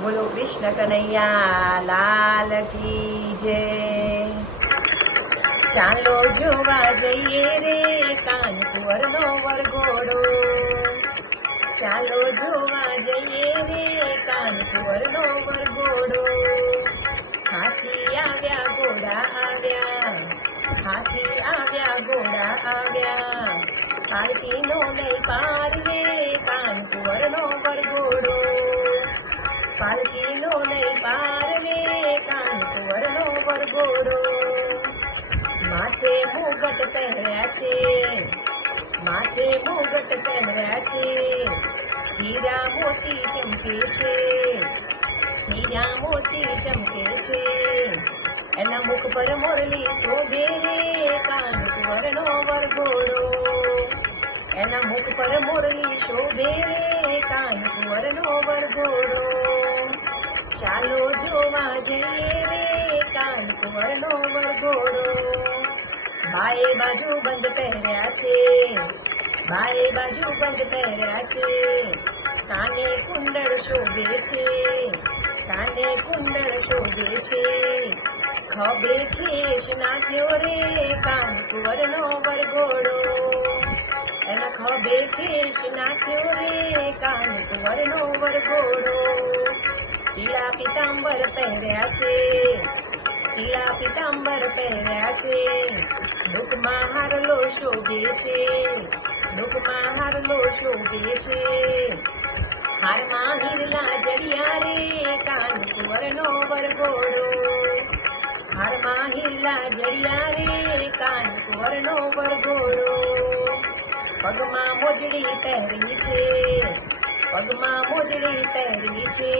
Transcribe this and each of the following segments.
બોલો કૃષ્ણ કનૈયા લાલ કી જય। ચાલો જોવા જઈએ રે કાનકુંવરનો વરઘોડો, ચાલો જોવા જઈએ રે કાનકુંવરનો વરઘોડો। હાથી આવ્યા ઘોડા આવ્યા, હાથી આવ્યા ઘોડા આવ્યા, પાલકીનો લઈ પાર રે કાનકુંવરનો વરઘોડો, પાલકીનો લઈ પાર રે કાનકુંવરનો વરઘોડો। માથે મુગટ પહેર્યા છે, માથે મુગટ પહેર્યા છે, હીરા મોતી ચમકે છે, હીરા મોતી ચમકે છે। એના મુખ પર મોરલી શોભે રે કાનકુંવરનો વરઘોડો, એના મુખ પર મોરલી શોભે રે કાનકુંવરનો વરઘોડો। ચાલો જોવા જઈએ રે કાનકુંવરનો વરઘોડો। બાએ બાજુ બંધ પહેર્યા છે, બાએ બાજુ બંધ પહેર્યા છે, કાને કુંડળ શોભે છે, કાને કુંડળ શોભે છે। ખભે ખેસ નાખ્યો રે કાનકુંવરનો વરઘોડો, એના ખભે ખેસ નાખ્યો રે કાનકુંવરનો વરઘોડો। પીળા પીતાંબર પહેર્યા છે, પીળા પીતાંબર પહેર્યા છે, ડૂકમાં હારલો શોભે છે, ડૂકમાં હારલો શોભે છે। હારમાં હીરલા જડિયા રે કાનકુંવરનો વરઘોડો, હારમાં હીરલા જડિયા રે કાનકુંવરનો વરઘોડો। પગમાં મોજડી પહેરી છે, પગમાં મોજડી પહેરી છે,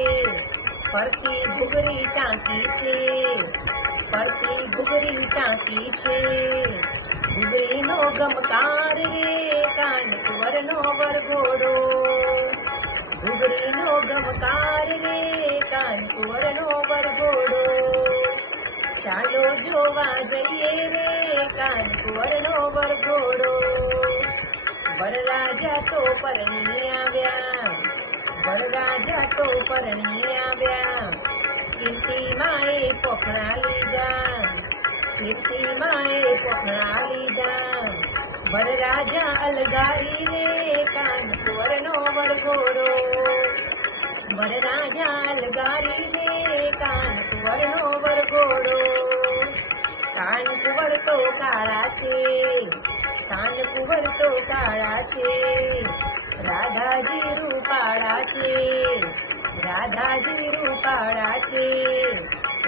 ફરતી ઘૂઘરી ટાંકી છે, ફરતી ઘૂઘરી ટાંકી છે। ઘૂઘરીનો ગમકાર રે કાનકુંવરનો વરઘોડો, ઘૂઘરીનો ગમકાર રે કાનકુંવરનો વરઘોડો। ચાલો જોવા જઈએ રે કાનકુંવરનો વરઘોડો। વરરાજા તો પરણી આવ્યા, વરરાજા તો પરણી આવ્યા, કીર્તિમાએ પોખણા લીધા, કીર્તિમાએ પોખણા લીધા। વરરાજા અલગારી રે કાનકુંવરનો વરઘોડો, વરરાજા અલગારી રે કાનકુંવરનો વરઘોડો। કાનકુંવર તો કાળા છે, કાનકુંવર તો કાળા છે, રાધાજી રૂપાળા છે, રાધાજી રૂપાળા છે।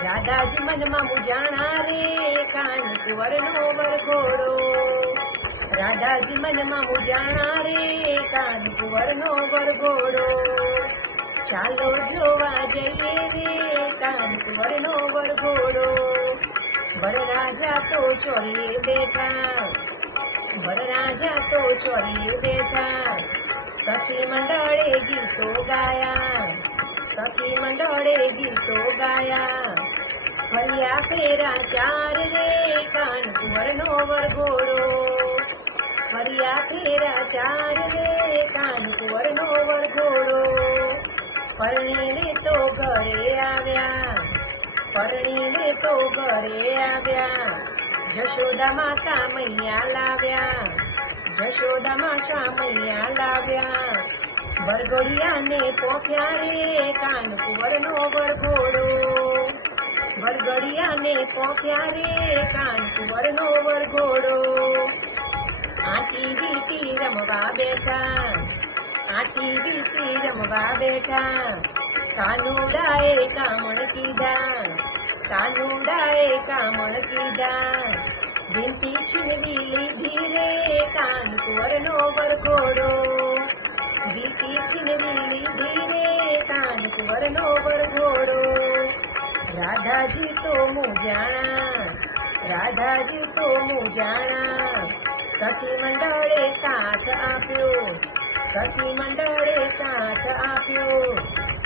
રાધાજી મનમાં મુજાણા રે કાનકુંવરનો વરઘોડો, રાધાજી મનમાં મુજાણા રે કાનકુંવરનો વરઘોડો। ચાલો જોવા જઈએ રે કાનકુંવરનો વરઘોડો। વરરાજા તો ચોરીએ બેઠા, વરરાજા તો ચોરીએ બેઠા, સખી મંડળે ગીતો ગાયા, સખી મંડળે ગીતો ગાયા। ફર્યા ફેરા ચાર રે કાનકુંવરનો વરઘોડો, ફર્યા ફેરા ચાર રે કાનકુંવરનો વરઘોડો। પરણીને તો ઘરે આવ્યા, પરણીને તો ઘરે આવ્યા, જશોદામાં સામૈયા લાવ્યા, જશોદામાં સામૈયા લાવ્યા। વરઘોડિયાને પોખ્યા રે કાનકુંવરનો વરઘોડો, વરઘોડિયાને પોખ્યા રે કાનકુંવરનો વરઘોડો। આંટી બીટી રમવા બેઠા, આંટી બીટી રમવા બેઠા, કાનુડાએ કામણ કીધા, કાનુડાએ કામણ કીધા। વિનતી છીનવી લીધી રે કાનકુંવરનો વરઘોડો, વિનતી છીનવી લીધી રે કાનકુંવરનો વરઘોડો। રાધાજી તો મુજાણા, રાધાજી તો મુજાણા, સખી મંડળે સાથ આપ્યો, સખી મંડળે સાથ આપ્યો।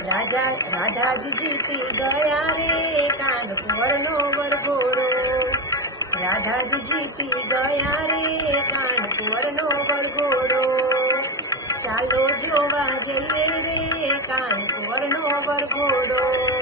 રાધાજી જીતી ગયા રે કાનકુંવરનો વરઘોડો, રાધાજી જીતી ગયા રે કાનકુંવરનો વરઘોડો। ચાલો જોવા જઈએ રે કાનપુરનો વરઘોડો